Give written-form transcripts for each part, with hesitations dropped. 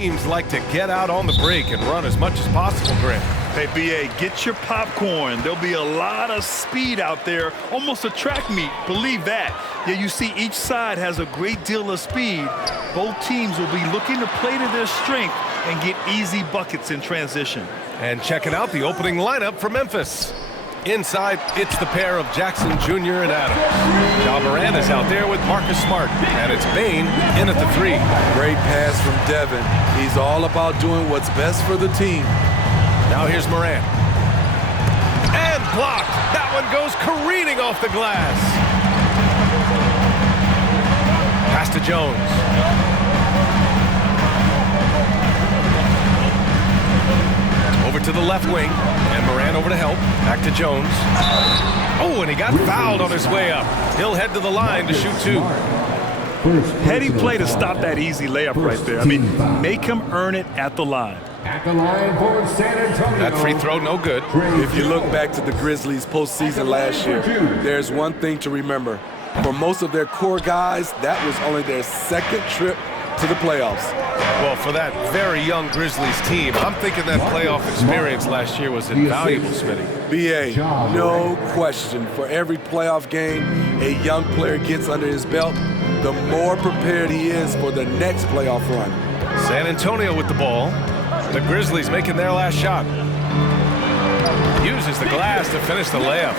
Teams like to get out on the break and run as much as possible, Grant. Hey, B.A., get your popcorn. There'll be a lot of speed out there, almost a track meet. Believe that. Yeah, you see each side has a great deal of speed. Both teams will be looking to play to their strength and get easy buckets in transition. And checking out the opening lineup for Memphis. Inside, it's the pair of Jackson Jr. and Adams. Ja Morant is out there with Marcus Smart, and it's Bane in at the 3. Great pass from Devin. He's all about doing what's best for the team. Now here's Morant. And blocked. That one goes careening off the glass. Pass to Jones. Over to the left wing, and Morant over to help. Back to Jones. Oh, and he got fouled on his way up. He'll head to the line to shoot 2. Heady play to stop that easy layup right there. I mean, make him earn it at the line. At the line for San Antonio. That free throw, no good. If you look back to the Grizzlies postseason last year, there's one thing to remember. For most of their core guys, that was only their second trip to the playoffs. Well, for that very young Grizzlies team, I'm thinking that playoff experience last year was invaluable, Smitty. B.A., no question. For every playoff game a young player gets under his belt, the more prepared he is for the next playoff run. San Antonio with the ball. The Grizzlies making their last shot. Uses the glass to finish the layup.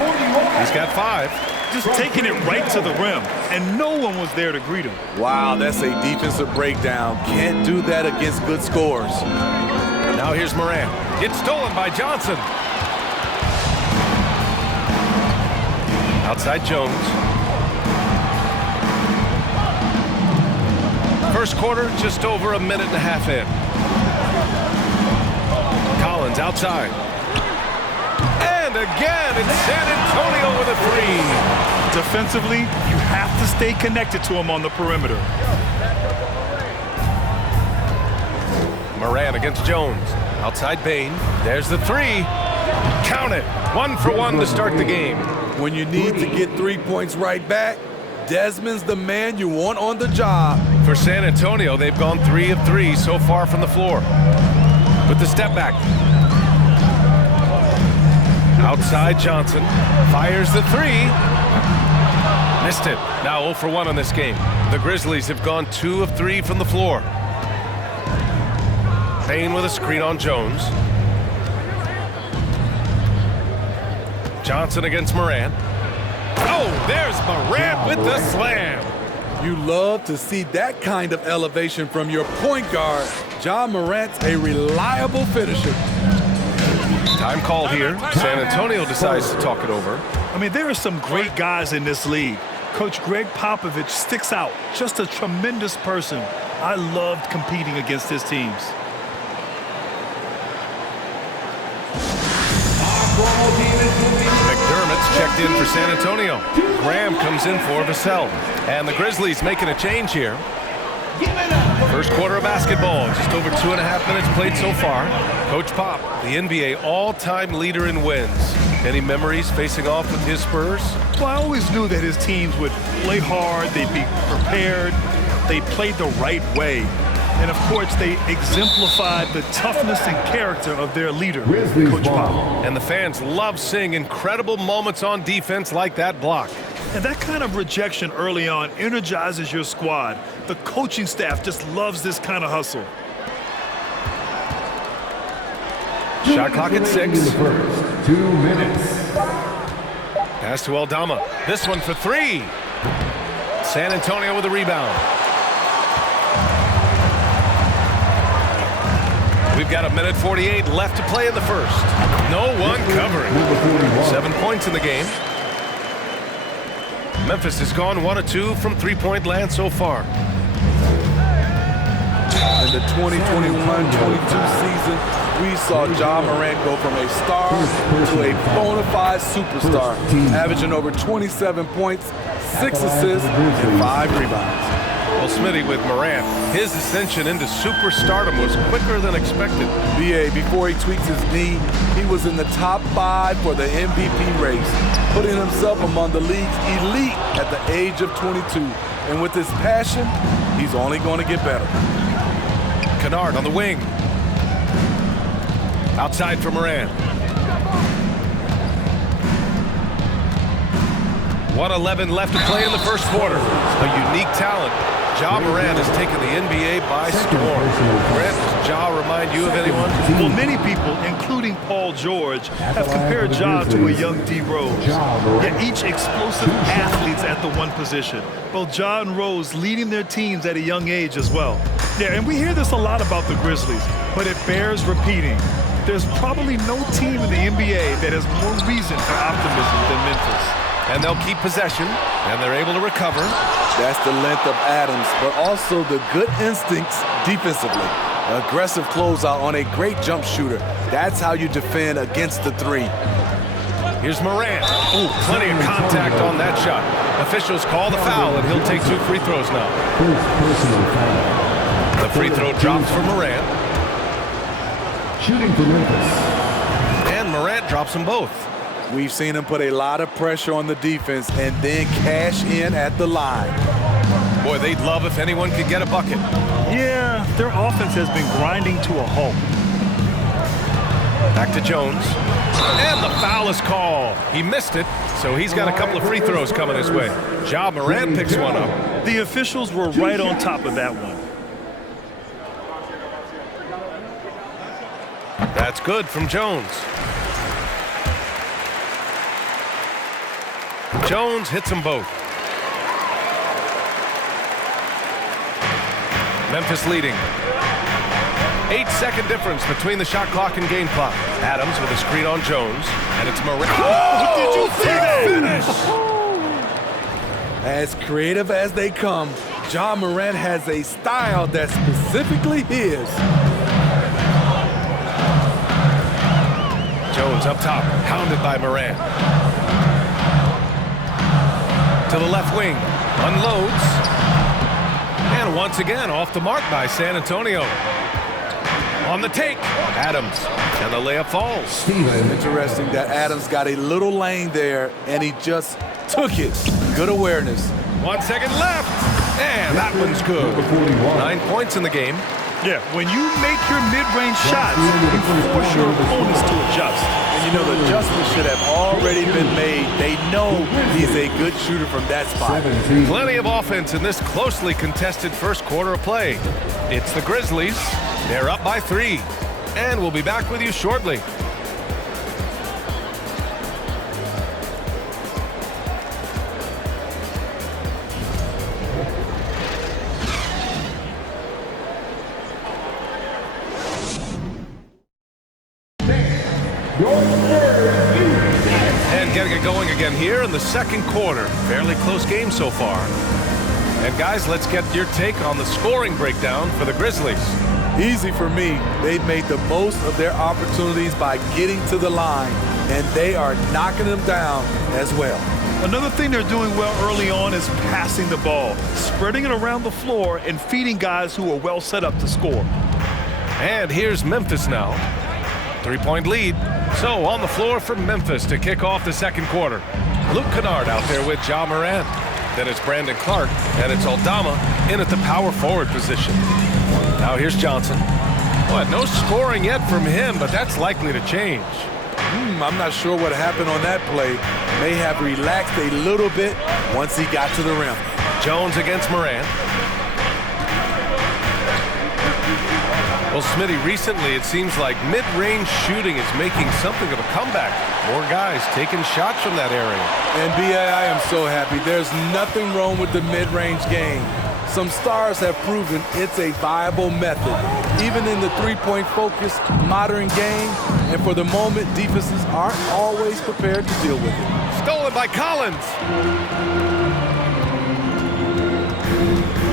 He's got 5. Just taking it right to the rim, and no one was there to greet him. Wow, that's a defensive breakdown. Can't do that against good scores. Now here's Morant. It's stolen by Johnson. Outside Jones. First quarter, just over a minute and a half in. Collins outside. And again, it's San Antonio with a 3. Defensively, you have to stay connected to him on the perimeter. Morant against Jones. Outside Bane. There's the 3. Count it. 1 for 1 to start the game. When you need to get 3 points right back, Desmond's the man you want on the job. For San Antonio, they've gone 3 of 3 so far from the floor. With the step back. Outside Johnson. Fires the 3. Missed it. Now 0 for 1 on this game. The Grizzlies have gone 2 of 3 from the floor. Payne with a screen on Jones. Johnson against Morant. Oh, there's Morant with the slam. You love to see that kind of elevation from your point guard. Ja Morant's a reliable finisher. Time called here. San Antonio decides to talk it over. I mean, there are some great guys in this league. Coach Greg Popovich sticks out. Just a tremendous person. I loved competing against his teams. McDermott's checked in for San Antonio. Graham comes in for Vassell. And the Grizzlies making a change here. First quarter of basketball, just over 2.5 minutes played so far. Coach Pop, the NBA all-time leader in wins. Any memories facing off with his Spurs? Well, I always knew that his teams would play hard, they'd be prepared, they played the right way. And of course, they exemplified the toughness and character of their leader, Coach Pop. And the fans love seeing incredible moments on defense like that block. And that kind of rejection early on energizes your squad. The coaching staff just loves this kind of hustle. Shot clock at 6. 2 minutes. Pass to Aldama. This one for 3. San Antonio with a rebound. We've got 1:48 left to play in the first. No one covering. 7 points in the game. Memphis has gone 1 of 2 from three-point land so far. In the 2021-22 season, we saw Ja Morant go from a star to a bona fide superstar, averaging over 27 points, 6 assists, and 5 rebounds. Well, Smitty, with Morant, his ascension into superstardom was quicker than expected. B.A., before he tweaked his knee, he was in the top 5 for the MVP race, putting himself among the league's elite at the age of 22. And with his passion, he's only going to get better. Kennard on the wing. Outside for Moran. 1:11 left to play in the first quarter. A unique talent. Ja Morant has taken the NBA by storm. Grant, does Ja remind you of anyone? Well, many people, including Paul George, have compared Ja to a young D. Rose. Yet each explosive athletes at the one position. Both Ja and Rose leading their teams at a young age as well. Yeah, and we hear this a lot about the Grizzlies, but it bears repeating. There's probably no team in the NBA that has more reason for optimism than Memphis. And they'll keep possession, and they're able to recover. That's the length of Adams, but also the good instincts defensively. Aggressive closeout on a great jump shooter. That's how you defend against the three. Here's Morant. Ooh, plenty of contact on that shot. Officials call the foul, and he'll take 2 free throws now. The free throw drops for Morant. Shooting for Memphis. And Morant drops them both. We've seen him put a lot of pressure on the defense and then cash in at the line. Boy, they'd love if anyone could get a bucket. Yeah, their offense has been grinding to a halt. Back to Jones. And the foul is called. He missed it, so he's got a couple of free throws coming his way. Ja Morant picks one up. The officials were right on top of that one. That's good from Jones. Jones hits them both. Memphis leading. 8-second difference between the shot clock and game clock. Adams with a screen on Jones, and it's Morant. Oh, did you see that? Finish! As creative as they come, Ja Morant has a style that's specifically his. Jones up top, hounded by Morant. To the left wing, unloads. And once again, off the mark by San Antonio. On the take, Adams, and the layup falls. Interesting that Adams got a little lane there, and he just took it. Good awareness. 1 second left, and that one's good. 9 points in the game. Yeah, when you make your mid-range shots, you force your opponents to adjust. And you know the adjustment should have already been made. They know he's a good shooter from that spot. Plenty of offense in this closely contested first quarter of play. It's the Grizzlies. They're up by 3. And we'll be back with you shortly. And getting it going again here in the second quarter. Fairly close game so far. And guys, let's get your take on the scoring breakdown for the Grizzlies. Easy for me. They've made the most of their opportunities by getting to the line, and they are knocking them down as well. Another thing they're doing well early on is passing the ball, spreading it around the floor and feeding guys who are well set up to score. And here's Memphis now. 3-point lead. So on the floor for Memphis to kick off the second quarter. Luke Kennard out there with Ja Morant. Then it's Brandon Clark, and it's Aldama in at the power forward position. Now here's Johnson. Well, no scoring yet from him, but that's likely to change. I'm not sure what happened on that play. May have relaxed a little bit once he got to the rim. Jones against Morant. Well, Smitty, recently it seems like mid-range shooting is making something of a comeback. More guys taking shots from that area. And I am so happy. There's nothing wrong with the mid-range game. Some stars have proven it's a viable method, even in the three-point focused modern game. And for the moment, defenses aren't always prepared to deal with it. Stolen by Collins.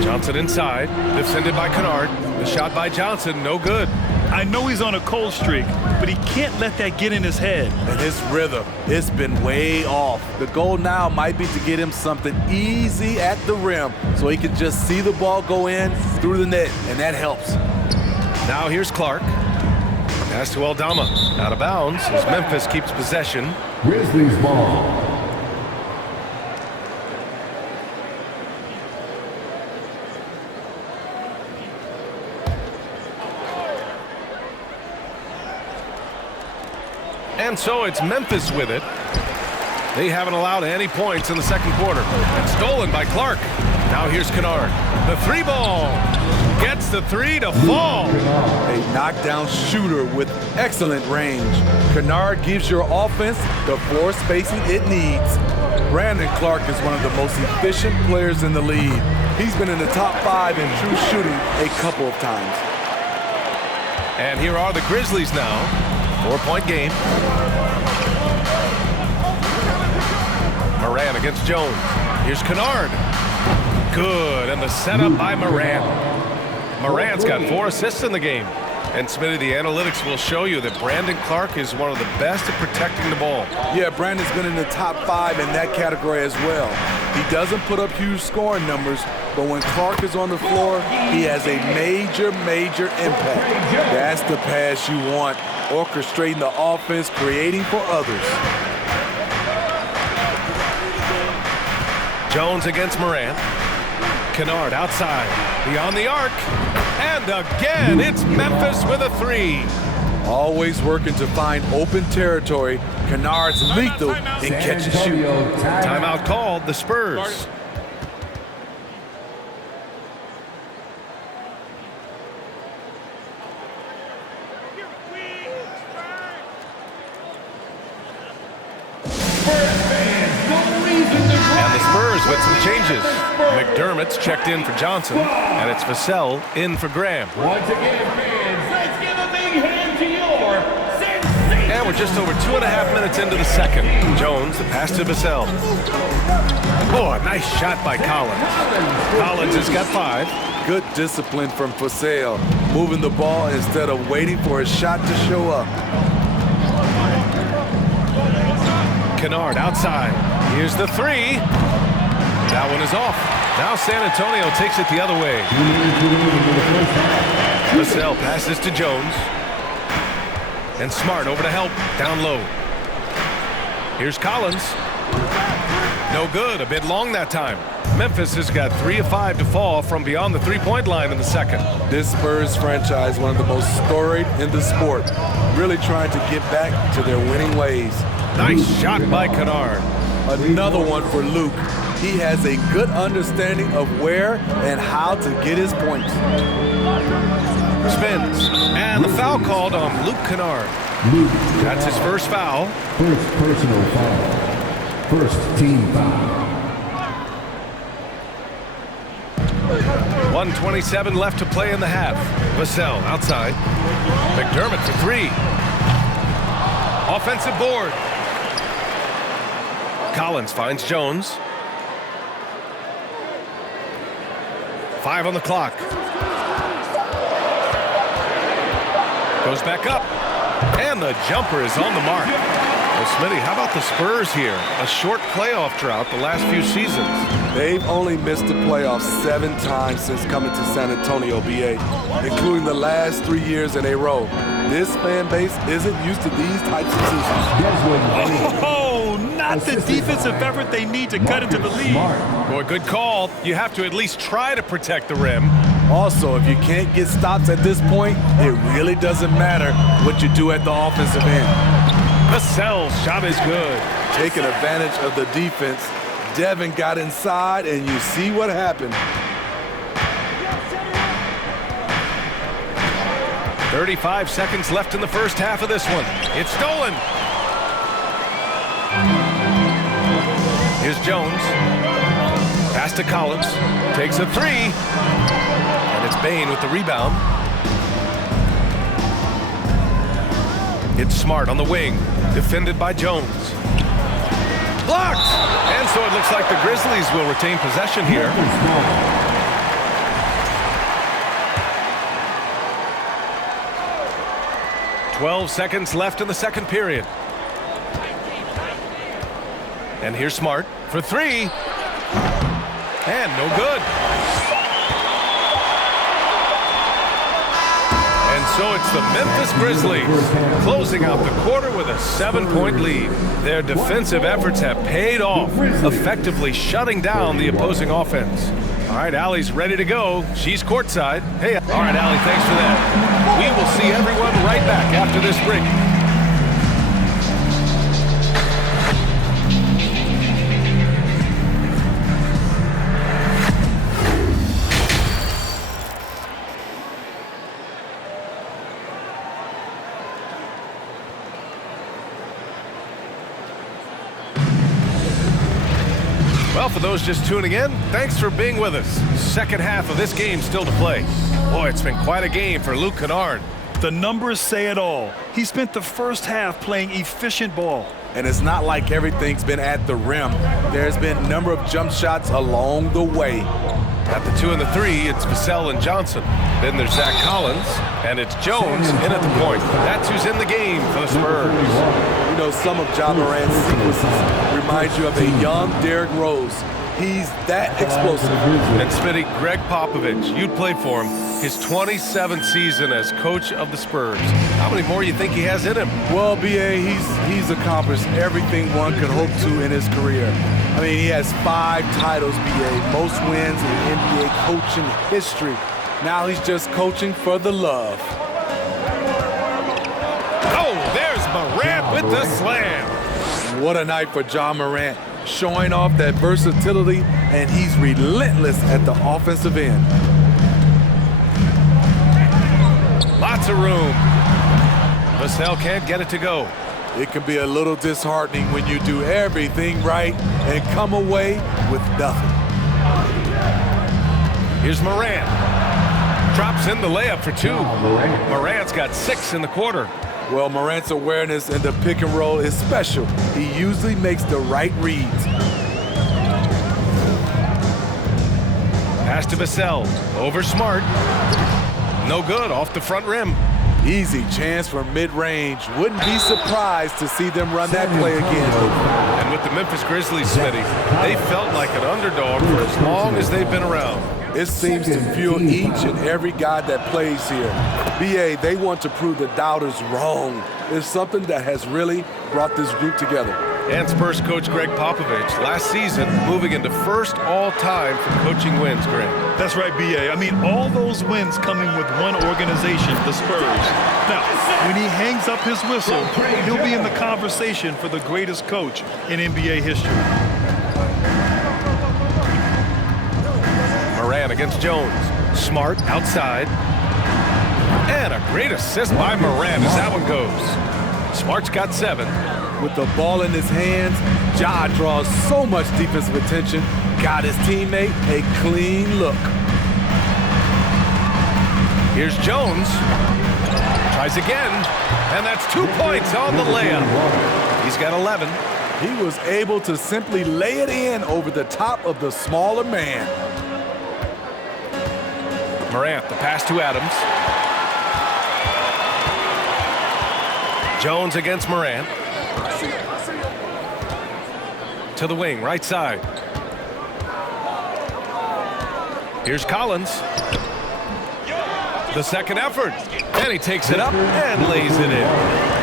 Johnson inside, defended by Kennard. The shot by Johnson, no good. I know he's on a cold streak, but he can't let that get in his head. And his rhythm, it's been way off. The goal now might be to get him something easy at the rim so he can just see the ball go in through the net, and that helps. Now here's Clark. Pass to Aldama. Out of bounds as Memphis keeps possession. Grizzlies ball. And so it's Memphis with it. They haven't allowed any points in the second quarter. And stolen by Clark. Now here's Kennard. The three ball. Gets the three to fall. A knockdown shooter with excellent range. Kennard gives your offense the floor spacing it needs. Brandon Clark is one of the most efficient players in the league. He's been in the top 5 in true shooting a couple of times. And here are the Grizzlies now. 4-point game. Moran against Jones. Here's Kennard. Good, and the setup by Moran. Moran's got 4 assists in the game. And Smitty, the analytics will show you that Brandon Clark is one of the best at protecting the ball. Yeah, Brandon's been in the top 5 in that category as well. He doesn't put up huge scoring numbers, but when Clark is on the floor, he has a major impact. That's the pass you want, orchestrating the offense, creating for others. Jones against Moran. Kennard outside, beyond the arc. And again, it's Memphis with a 3. Always working to find open territory. Kennard's lethal in catch and shoot. Timeout called, the Spurs. And the Spurs with some changes. McDermott's checked in for Johnson, and it's Vassell in for Graham. Once again, fans, let's give a big hand to your sensation. And we're just over 2.5 minutes into the second. Jones, the pass to Vassell. Oh, a nice shot by Collins. Collins has got 5. Good discipline from Vassell, moving the ball instead of waiting for a shot to show up. Kennard outside. Here's the 3. That one is off. Now San Antonio takes it the other way. Vassell passes to Jones. And Smart over to help. Down low. Here's Collins. No good. A bit long that time. Memphis has got 3 of 5 to fall from beyond the 3-point line in the second. This Spurs franchise, one of the most storied in the sport, really trying to get back to their winning ways. Nice shot by Kennard. Another one for Luke. He has a good understanding of where and how to get his points. Spins. And the foul called on Luke Kennard. That's his first foul. First personal foul. First team foul. 1:27 left to play in the half. Vassell outside. McDermott for 3. Offensive board. Collins finds Jones. 5 on the clock. Goes back up. And the jumper is on the mark. Well, Smitty, how about the Spurs here? A short playoff drought the last few seasons. They've only missed the playoffs 7 times since coming to San Antonio, BA, including the last 3 years in a row. This fan base isn't used to these types of seasons. Oh, not the defensive effort they need to cut into the lead. Boy, good call. You have to at least try to protect the rim. Also, if you can't get stops at this point, it really doesn't matter what you do at the offensive end. Vassell's shot is good. Taking advantage of the defense, Devin got inside, and you see what happened. 35 seconds left in the first half of this one. It's stolen. Here's Jones. Pass to Collins. Takes a 3. And it's Bane with the rebound. It's Smart on the wing. Defended by Jones. Blocked! And so it looks like the Grizzlies will retain possession here. "12 seconds left in the second period. And here's Smart for 3. And no good. And so it's the Memphis Grizzlies closing out the quarter with a 7-point lead. Their defensive efforts have paid off, effectively shutting down the opposing offense. All right, Allie's ready to go. She's courtside. Hey, all right, Allie, thanks for that. We will see everyone right back after this break. Well, for those just tuning in, thanks for being with us. Second half of this game still to play. Boy, it's been quite a game for Luke Kennard. The numbers say it all. He spent the first half playing efficient ball. And it's not like everything's been at the rim. There's been a number of jump shots along the way. At the 2 and the 3, it's Vassell and Johnson. Then there's Zach Collins, and it's Jones in at the point. That's who's in the game for the Spurs. You know, some of Ja Morant's sequences remind you of a young Derrick Rose. He's that explosive. And Smitty, Greg Popovich, you'd played for him. His 27th season as coach of the Spurs. How many more do you think he has in him? Well, B.A., he's accomplished everything one could hope to in his career. I mean, he has 5 titles, B.A., most wins in NBA coaching history. Now he's just coaching for the love. Oh, there's Morant with the slam. What a night for Ja Morant, showing off that versatility, and he's relentless at the offensive end. Lots of room. Vassell can't get it to go. It can be a little disheartening when you do everything right and come away with nothing. Here's Morant. Drops in the layup for 2. Morant's got 6 in the quarter. Well, Morant's awareness in the pick and roll is special. He usually makes the right reads. Pass to Vassell. Over Smart. No good, off the front rim. Easy chance for mid-range. Wouldn't be surprised to see them run that play again. And with the Memphis Grizzlies, Smitty, they felt like an underdog for as long as they've been around. It seems to fuel each and every guy that plays here. B.A., they want to prove the doubters wrong. It's something that has really brought this group together. And Spurs coach Greg Popovich, last season, moving into first all-time for coaching wins, Greg. That's right, B.A. I mean, all those wins coming with one organization, the Spurs. Now, when he hangs up his whistle, he'll be in the conversation for the greatest coach in NBA history. Morant against Jones. Smart outside. And a great assist by Morant as that one goes. Smart's got 7. With the ball in his hands, Ja draws so much defensive attention, got his teammate a clean look. Here's Jones. Tries again, and that's 2 points on the layup. He's got 11. He was able to simply lay it in over the top of the smaller man. Morant, the pass to Adams. Jones against Morant. To the wing, right side. Here's Collins. The second effort. And he takes it up and lays it in.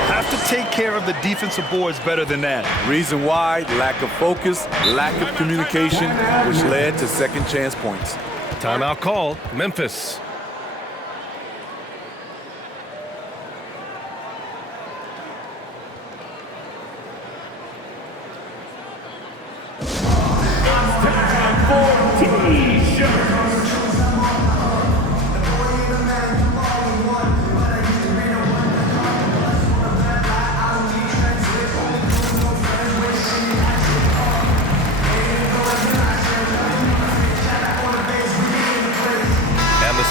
Have to take care of the defensive boards better than that. Reason why, lack of focus, lack of communication, which led to second chance points. Timeout called, Memphis.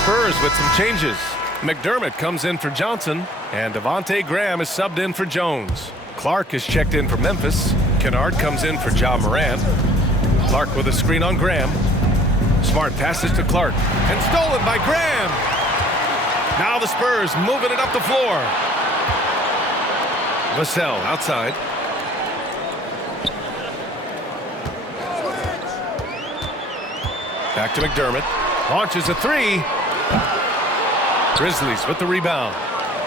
Spurs with some changes. McDermott comes in for Johnson, and Devontae Graham is subbed in for Jones. Clark is checked in for Memphis. Kennard comes in for Ja Morant. Clark with a screen on Graham. Smart passes to Clark, and stolen by Graham. Now the Spurs moving it up the floor. Vassell outside. Back to McDermott. Launches a 3. Grizzlies with the rebound.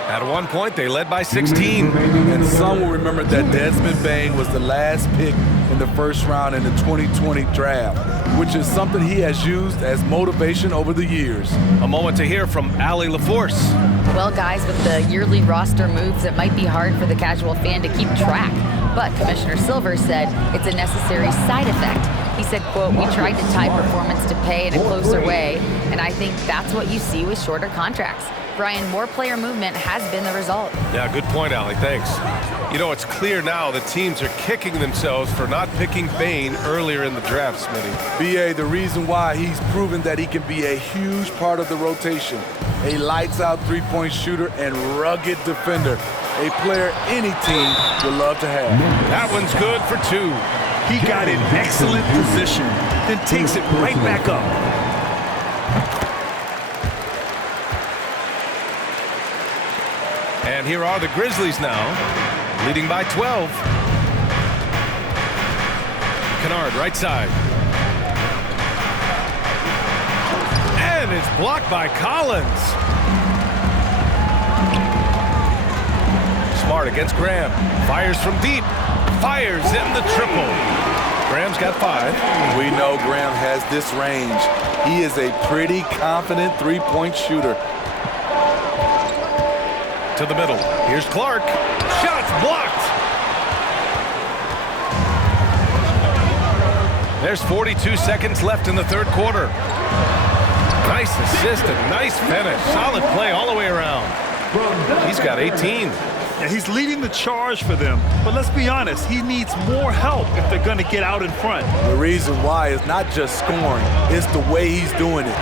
At one point, they led by 16. And some will remember that Desmond Bane was the last pick in the first round in the 2020 draft, which is something he has used as motivation over the years. A moment to hear from Allie LaForce. Well, guys, with the yearly roster moves, it might be hard for the casual fan to keep track. But Commissioner Silver said it's a necessary side effect. He said, quote, "We tried to tie performance to pay in a closer way, and I think that's what you see with shorter contracts." Brian, more player movement has been the result. Yeah, good point, Allie. Thanks. You know, it's clear now that teams are kicking themselves for not picking Bane earlier in the draft, Smitty. BA, the reason why he's proven that he can be a huge part of the rotation. A lights-out three-point shooter and rugged defender. A player any team would love to have. That one's good for 2. He got in excellent position, then takes it right back up. And here are the Grizzlies now, leading by 12. Kennard, right side. And it's blocked by Collins. Smart against Graham. Fires from deep. Fires in the triple. Graham's got 5. We know Graham has this range. He is a pretty confident three-point shooter. To the middle. Here's Clark. Shots blocked. There's 42 seconds left in the third quarter. Nice assist and nice finish. Solid play all the way around. He's got 18. Yeah, he's leading the charge for them, but let's be honest, he needs more help if they're going to get out in front. The reason why is not just scoring, it's the way he's doing it.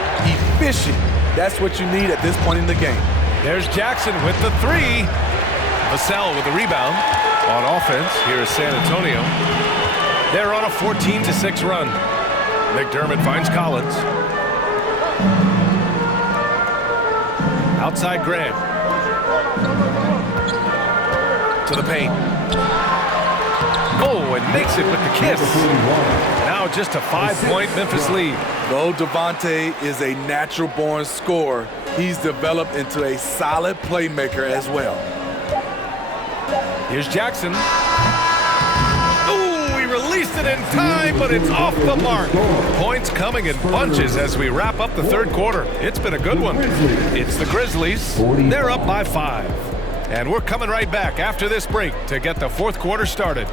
Efficient. That's what you need at this point in the game. There's Jackson with the 3. Vassell with the rebound. On offense, here is San Antonio. They're on a 14-6 run. McDermott finds Collins. Outside Graham. To the paint. Oh, and makes it with the kiss. Now just a 5-point Memphis lead. Though Devontae is a natural-born scorer, he's developed into a solid playmaker as well. Here's Jackson. Ooh, he released it in time, but it's off the mark. Points coming in bunches as we wrap up the third quarter. It's been a good one. It's the Grizzlies. They're up by 5. And we're coming right back after this break to get the fourth quarter started.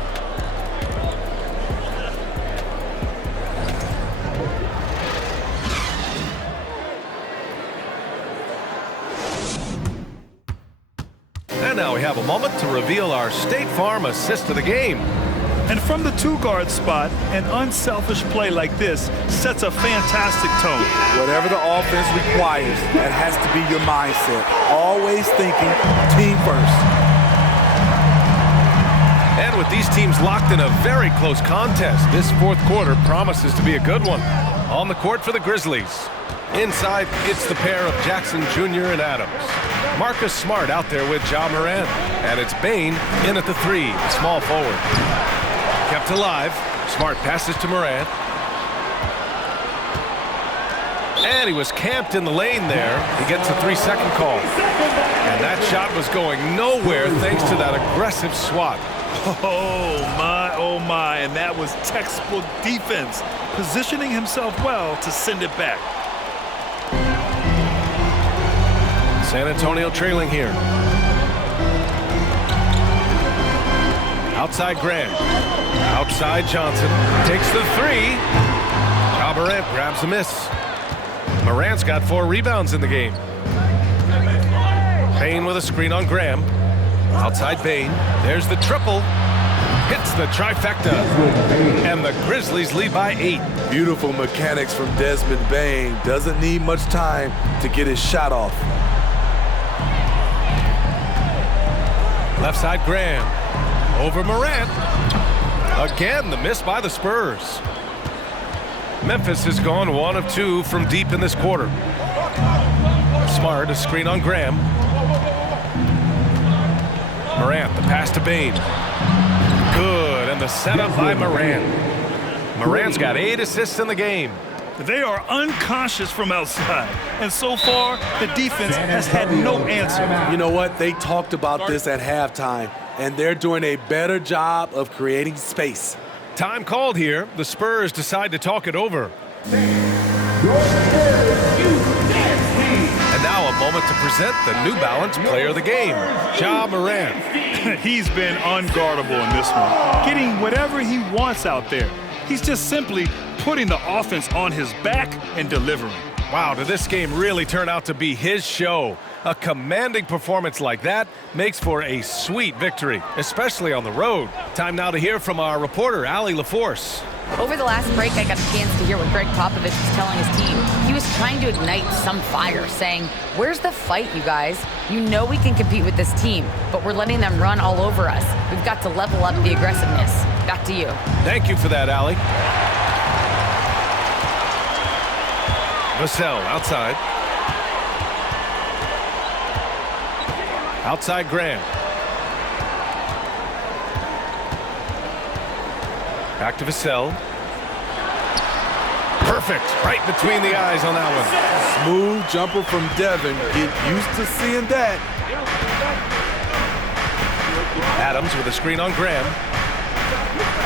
And now we have a moment to reveal our State Farm assist of the game. And from the 2-guard spot, an unselfish play like this sets a fantastic tone. Whatever the offense requires, that has to be your mindset. Always thinking team first. And with these teams locked in a very close contest, this fourth quarter promises to be a good one. On the court for the Grizzlies. Inside, it's the pair of Jackson Jr. and Adams. Marcus Smart out there with Ja Morant. And it's Bane in at the 3, small forward. Kept alive. Smart passes to Morant. And he was camped in the lane there. He gets a 3-second call. And that shot was going nowhere thanks to that aggressive swat. Oh my, and that was textbook defense, positioning himself well to send it back. San Antonio trailing here. Outside Grant. Outside Johnson. Takes the 3. Ja Morant grabs a miss. Morant's got 4 rebounds in the game. Bane with a screen on Graham. Outside Bane. There's the triple. Hits the trifecta. And the Grizzlies lead by 8. Beautiful mechanics from Desmond Bane. Doesn't need much time to get his shot off. Left side Graham. Over Morant. Again, the miss by the Spurs. Memphis has gone 1 of 2 from deep in this quarter. Smart, a screen on Graham. Morant, the pass to Bane. Good, and the setup by Morant. Morant's got 8 assists in the game. They are unconscious from outside, and so far, the defense has had no answer. You know what? They talked about this at halftime, and they're doing a better job of creating space. Time called here. The Spurs decide to talk it over. And now a moment to present the New Balance Player of the Game, Ja Morant. He's been unguardable in this one, getting whatever he wants out there. He's just simply putting the offense on his back and delivering. Wow, did this game really turn out to be his show? A commanding performance like that makes for a sweet victory, especially on the road. Time now to hear from our reporter, Allie LaForce. Over the last break, I got a chance to hear what Greg Popovich was telling his team. He was trying to ignite some fire, saying, "Where's the fight, you guys? You know we can compete with this team, but we're letting them run all over us. We've got to level up the aggressiveness." Back to you. Thank you for that, Allie. Vassell outside. Outside Graham. Back to Vassell. Perfect. Right between the eyes on that one. Smooth jumper from Devin. Get used to seeing that. Adams with a screen on Graham.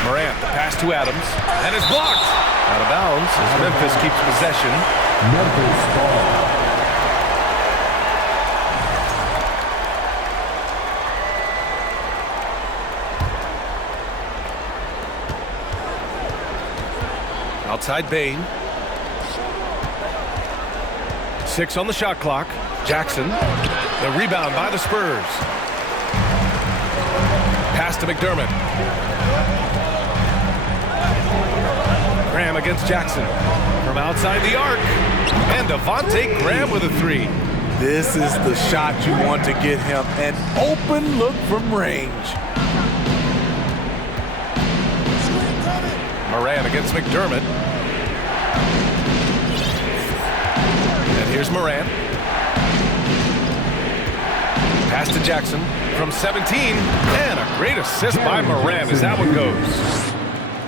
Morant, the pass to Adams. And it's blocked. Out of bounds as Memphis keeps possession. Memphis ball. Outside Bane. 6 on the shot clock. Jackson. The rebound by the Spurs. Pass to McDermott. Graham against Jackson. From outside the arc. And Devontae Graham with a 3. This is the shot you want to get him. An open look from range. Morant against McDermott. And here's Morant. Pass to Jackson from 17. And a great assist by Morant as that one goes.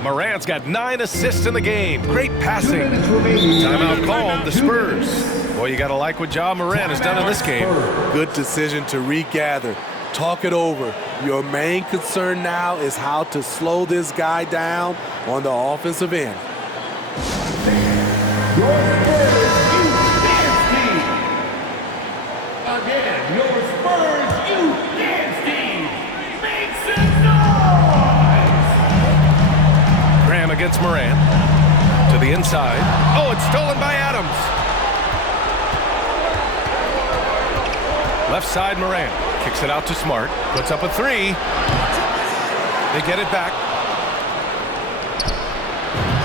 Morant's got 9 assists in the game. Great passing. Timeout called, the Spurs. Boy, you got to like what Ja Morant has done in this game. Good decision to regather. Talk it over. Your main concern now is how to slow this guy down on the offensive end. Again, your Spurs youth dance team. Make some noise! Graham against Morant. To the inside. Oh, it's stolen by Adams. Left side, Morant. Kicks it out to Smart. Puts up a 3. They get it back.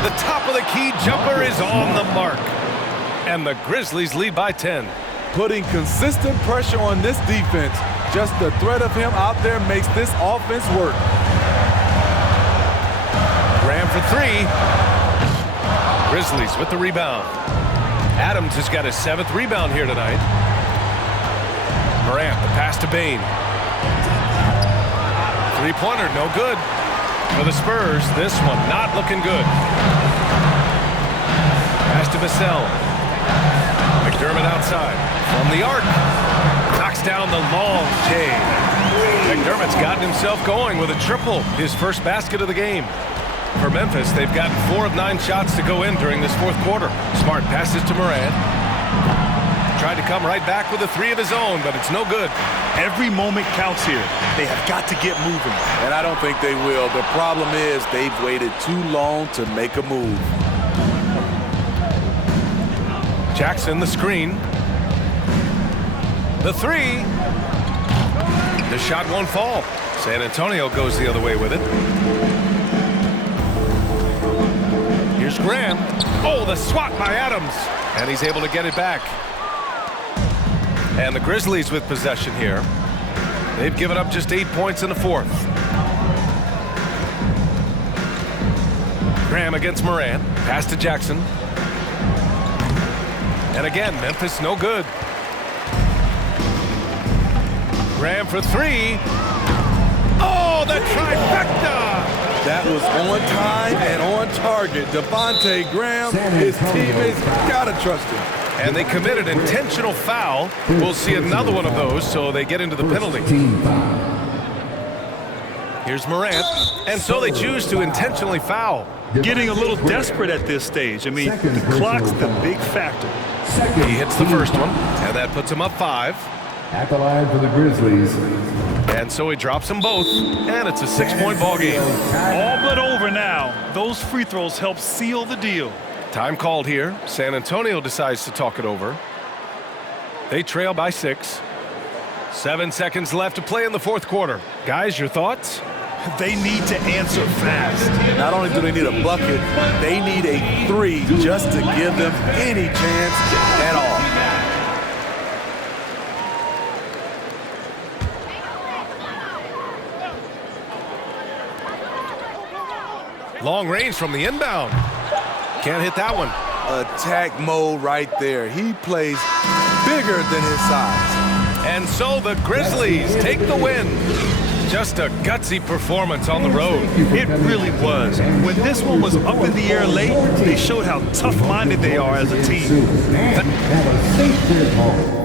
The top of the key jumper is on the mark. And the Grizzlies lead by 10. Putting consistent pressure on this defense. Just the threat of him out there makes this offense work. Graham for 3. Grizzlies with the rebound. Adams has got his 7th rebound here tonight. Morant, the pass to Bane. 3-pointer, no good. For the Spurs, this one not looking good. Pass to Vassell. McDermott outside. From the arc. Knocks down the long J. McDermott's gotten himself going with a triple. His first basket of the game. For Memphis, they've gotten 4 of 9 shots to go in during this 4th quarter. Smart passes to Morant. Tried to come right back with a 3 of his own, but it's no good. Every moment counts here. They have got to get moving. And I don't think they will. The problem is they've waited too long to make a move. Jackson, the screen. The 3. The shot won't fall. San Antonio goes the other way with it. Here's Graham. Oh, the swat by Adams. And he's able to get it back. And the Grizzlies with possession here. They've given up just 8 points in the 4th. Graham against Morant. Pass to Jackson. And again, Memphis no good. Graham for 3. Oh, the trifecta! That was on time and on target. Devontae Graham, his teammates gotta trust him. And they committed intentional foul. We'll see another one of those, so they get into the penalty. Here's Morant. And so they choose to intentionally foul. Getting a little desperate at this stage. I mean, the clock's the big factor. He hits the first one, and that puts him up 5. At the line for the Grizzlies. And so he drops them both, and it's a 6-point ball game. All but over now. Those free throws help seal the deal. Time called here. San Antonio decides to talk it over. They trail by 6. 7 seconds left to play in the fourth quarter. Guys, your thoughts? They need to answer fast. Not only do they need a bucket, they need a 3 just to give them any chance at all. Long range from the inbound. Can't hit that one. Attack mode right there. He plays bigger than his size. And so the Grizzlies take the win. Just a gutsy performance on the road. It really was. When this one was up in the air late, they showed how tough-minded they are as a team. Have a safe trip home.